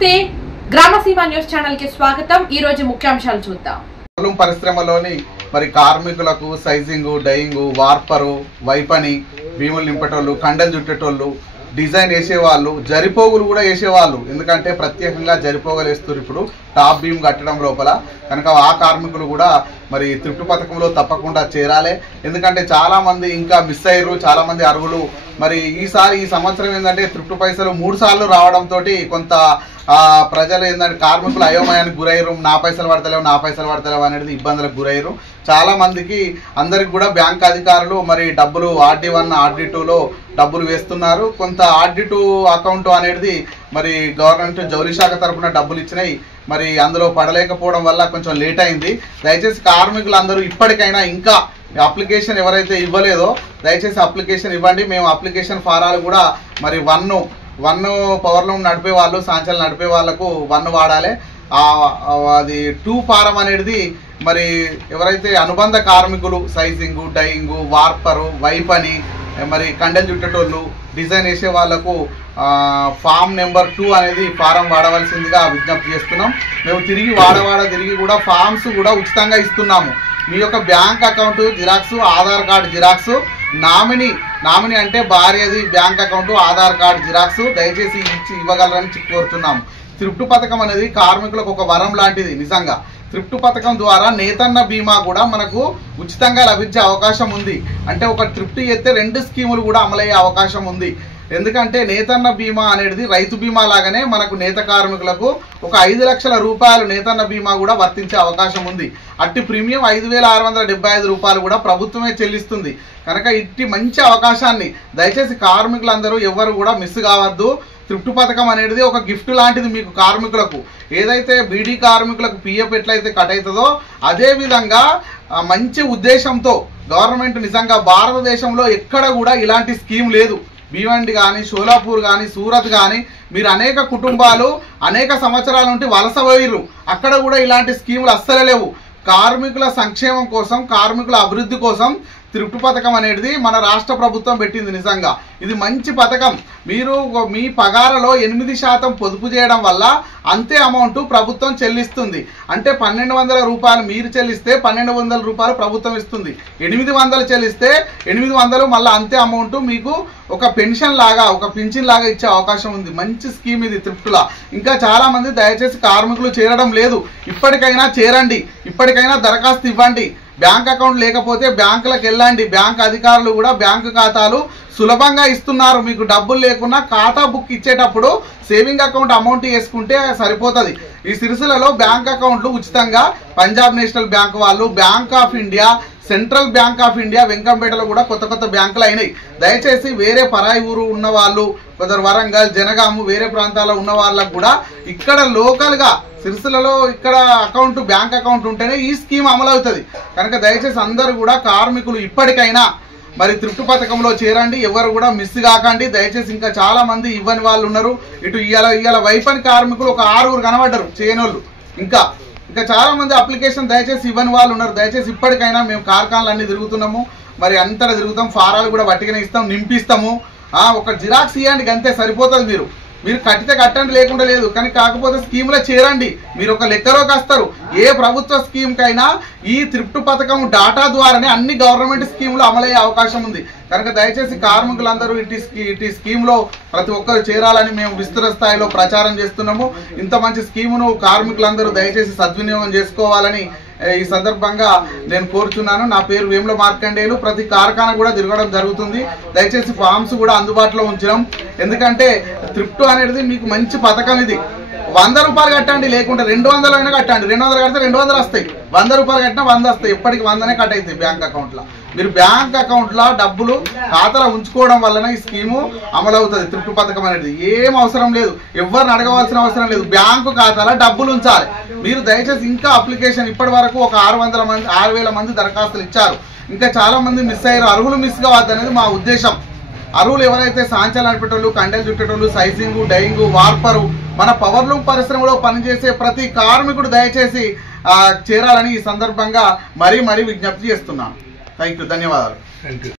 నమస్తే గ్రామసీమ news channel కి స్వాగతం। ఈ రోజు ముఖ్యాంశాలు చూద్దాం। పరిశ్రమలోని మరి కార్మికులకు సైజింగ్, డైయింగ్, వార్పరు, వైపని, భీములు నింపేటోళ్ళు, కండలు చుట్టేటోళ్ళు, డిజైన్ వేసేవాళ్ళు, జరిపోగులు కూడా వేసేవాళ్ళు। ఎందుకంటే ప్రత్యేకంగా జరిపోగలు వేస్తారు ఇప్పుడు టాప్ బీమ్ కట్టడం లోపల కనుక ఆ కార్మికులు కూడా మరి త్రిప్టు పథకంలో తప్పకుండా చేరాలి। ఎందుకంటే చాలామంది ఇంకా మిస్ అయ్యారు, చాలామంది అర్హులు। మరి ఈ సంవత్సరం ఏంటంటే త్రిప్టు పైసలు 3 సార్లు రావడంతో కొంత ప్రజలు ఏంటంటే కార్మికులు అయోమయానికి గురయ్యారు। నా పైసలు పడతలేవు అనేది ఇబ్బందులకు గురయ్యారు చాలా మందికి। అందరికి కూడా బ్యాంక్ అధికారులు మరి డబ్బులు RD1 RD2లో డబ్బులు వేస్తున్నారు। కొంత RD2 అకౌంట్ అనేది మరి గవర్నమెంట్ జౌలి శాఖ తరఫున డబ్బులు ఇచ్చినాయి, మరి అందులో పడలేకపోవడం వల్ల కొంచెం లేట్ అయింది। దయచేసి కార్మికులందరూ ఇప్పటికైనా ఇంకా అప్లికేషన్ ఎవరైతే ఇవ్వలేదో దయచేసి అప్లికేషన్ ఇవ్వండి। మేము అప్లికేషన్ ఫారాలు కూడా మరి వన్ పవర్లో నడిపే వాళ్ళు, సాంచలు నడిపే వాళ్ళకు 1 వాడాలి। అది 2 ఫారం అనేది మరి ఎవరైతే అనుబంధ కార్మికులు సైజింగ్, డైయింగ్, వార్పరు, వైపని, మరి కండలు చుట్టేటోళ్ళు, డిజైన్ వేసే వాళ్ళకు ఫామ్ నెంబర్ 2 అనేది ఫారం వాడవలసిందిగా విజ్ఞప్తి చేస్తున్నాం। మేము తిరిగి తిరిగి కూడా ఫామ్స్ కూడా ఉచితంగా ఇస్తున్నాము। మీ యొక్క bank account xerox, Aadhaar card xerox, nominee అంటే భార్యది bank account, Aadhaar card xerox దయచేసి ఇవ్వగలరని కోరుతున్నాము। త్రిప్టు పథకం అనేది కార్మికులకు ఒక వరం లాంటిది। నిజంగా త్రిప్టు పథకం ద్వారా నేతన్న బీమా కూడా మనకు ఉచితంగా లభించే అవకాశం ఉంది। అంటే ఒక త్రిప్టు చేస్తే 2 స్కీములు కూడా అమలయ్యే అవకాశం ఉంది। ఎందుకంటే నేతన్న బీమా అనేది రైతు బీమా లాగానే మనకు నేత కార్మికులకు ఒక 5 లక్షల రూపాయలు నేతన్న బీమా కూడా వర్తించే అవకాశం ఉంది। అట్టి ప్రీమియం 5,675 రూపాయలు కూడా ప్రభుత్వమే చెల్లిస్తుంది కనుక ఇట్టి మంచి అవకాశాన్ని దయచేసి కార్మికులందరూ ఎవరు కూడా మిస్ కావద్దు। త్రిప్టు పథకం అనేది ఒక గిఫ్ట్ లాంటిది మీకు కార్మికులకు। ఏదైతే బీడీ కార్మికులకు PF ఎట్లయితే కట్ అవుతుందో అదే విధంగా మంచి ఉద్దేశంతో గవర్నమెంట్ నిజంగా భారతదేశంలో ఎక్కడ కూడా ఇలాంటి స్కీమ్ లేదు। భీవండి కానీ, షోలాపూర్ కానీ, సూరత్ కానీ మీరు అనేక కుటుంబాలు అనేక సంవత్సరాల నుండి వలస పోయిర్రు, అక్కడ కూడా ఇలాంటి స్కీములు అస్సలే లేవు। కార్మికుల సంక్షేమం కోసం, కార్మికుల అభివృద్ధి కోసం త్రిప్టు పథకం అనేది మన రాష్ట్ర ప్రభుత్వం పెట్టింది। నిజంగా ఇది మంచి పథకం। మీరు మీ పగారలో 8% పొదుపు చేయడం వల్ల అంతే అమౌంట్ ప్రభుత్వం చెల్లిస్తుంది। అంటే 1,200 రూపాయలు మీరు చెల్లిస్తే 1,200 రూపాయలు ప్రభుత్వం ఇస్తుంది। 800 చెల్లిస్తే 800 మళ్ళీ అంతే అమౌంట్ మీకు ఒక పెన్షన్ లాగా, ఒక పింఛన్ లాగా ఇచ్చే అవకాశం ఉంది। మంచి స్కీమ్ ఇది త్రిప్టులా। ఇంకా చాలా మంది దయచేసి కార్మికులు చేరడం లేదు, ఇప్పటికైనా చేరండి, ఇప్పటికైనా దరఖాస్తు ఇవ్వండి। బ్యాంక్ అకౌంట్ లేకపోతే బ్యాంకులకు వెళ్ళండి, బ్యాంక్ అధికారులు కూడా బ్యాంకు ఖాతాలు సులభంగా ఇస్తున్నారు। మీకు డబ్బులు లేకున్నా ఖాతా బుక్ ఇచ్చేటప్పుడు సేవింగ్ అకౌంట్ అమౌంట్ వేసుకుంటే సరిపోతుంది। ఈ సిరిసిల్లలో బ్యాంక్ అకౌంట్లు ఉచితంగా పంజాబ్ నేషనల్ బ్యాంక్ వాళ్ళు, Bank of India, Central Bank of India వెంకంపేటలో కూడా కొత్త బ్యాంకులు అయినాయి। దయచేసి వేరే పరాయి ఊరు ఉన్న వాళ్ళు, కొందరు వరంగల్, జనగాము, వేరే ప్రాంతాల్లో ఉన్న వాళ్ళకు కూడా ఇక్కడ లోకల్గా సిరిసిల్లలో ఇక్కడ బ్యాంక్ అకౌంట్ ఉంటేనే ఈ స్కీమ్ అమలు అవుతుంది కనుక దయచేసి అందరూ కూడా కార్మికులు ఇప్పటికైనా మరి త్రిప్టు పథకంలో చేరండి, ఎవరు కూడా మిస్ కాకండి దయచేసి। ఇంకా చాలా మంది ఇవ్వని వాళ్ళు ఉన్నారు, ఇటు ఇవాళ వైపని కార్మికులు ఒక 6 కనబడ్డారు చేయనోళ్ళు। ఇంకా చాలా మంది అప్లికేషన్ దయచేసి ఇవ్వని వాళ్ళు ఉన్నారు। దయచేసి ఇప్పటికైనా మేము కార్ఖానాలు అన్ని తిరుగుతున్నాము, మరి అంతటా తిరుగుతాం, ఫారాలు కూడా బట్టిగానే ఇస్తాం, నింపిస్తాము। ఒక జిరాక్స్ ఇవ్వండి అంతే సరిపోతుంది। మీరు కట్టితే కట్టండి లేకుండా లేదు, కానీ కాకపోతే స్కీమ్లో చేరండి, మీరు ఒక లెక్కలోకి వస్తారు। ఏ ప్రభుత్వ స్కీమ్కైనా ఈ త్రిప్టు పథకం డాటా ద్వారానే అన్ని గవర్నమెంట్ స్కీములు అమలయ్యే అవకాశం ఉంది కనుక దయచేసి కార్మికులందరూ ఇటు స్కీమ్లో ప్రతి ఒక్కరు చేరాలని మేము విస్తృత స్థాయిలో ప్రచారం చేస్తున్నాము। ఇంత మంచి స్కీమును కార్మికులందరూ దయచేసి సద్వినియోగం చేసుకోవాలని ఈ సందర్భంగా నేను కోరుచున్నాను। నా పేరు వేముల మార్కండేయులు, ప్రతి కార్ఖానా కూడా తిరగడం జరుగుతుంది। దయచేసి ఫామ్స్ కూడా అందుబాటులో ఉంచడం, ఎందుకంటే త్రిప్టు అనేది మీకు మంచి పథకం ఇది। 100 రూపాయలు కట్టండి, లేకుంటే 200 అయినా కట్టండి, 200 కడితే 200 వస్తాయి, 100 రూపాయలు కట్టినా 100 వస్తాయి, ఎప్పటికి 100నే కట్ అవుతాయి బ్యాంక్ అకౌంట్లో। మీరు బ్యాంక్ అకౌంట్లో డబ్బులు ఖాతాలో ఉంచుకోవడం వలన ఈ స్కీము అమలవుతుంది। త్రిప్టు పథకం అనేది ఏం అవసరం లేదు, ఎవరిని అడగవలసిన అవసరం లేదు, బ్యాంకు ఖాతాలో డబ్బులు ఉంచాలి మీరు। దయచేసి ఇంకా అప్లికేషన్ ఇప్పటి వరకు ఒక 6,000 మంది దరఖాస్తులు ఇచ్చారు, ఇంకా చాలా మంది మిస్ అయ్యారు। అర్హులు మిస్ కావద్దు అనేది మా ఉద్దేశం। అర్హులు ఎవరైతే సాంచలు నడిపేటోళ్ళు, కండలు చుట్టేటోళ్ళు, సైజింగ్, డైయింగ్, వార్పరు, మన పవర్లూమ్ పరిశ్రమలో పనిచేసే ప్రతి కార్మికుడు దయచేసి చేరాలని ఈ సందర్భంగా మరీ విజ్ఞప్తి చేస్తున్నాను। థ్యాంక్ యూ, ధన్యవాదాలు।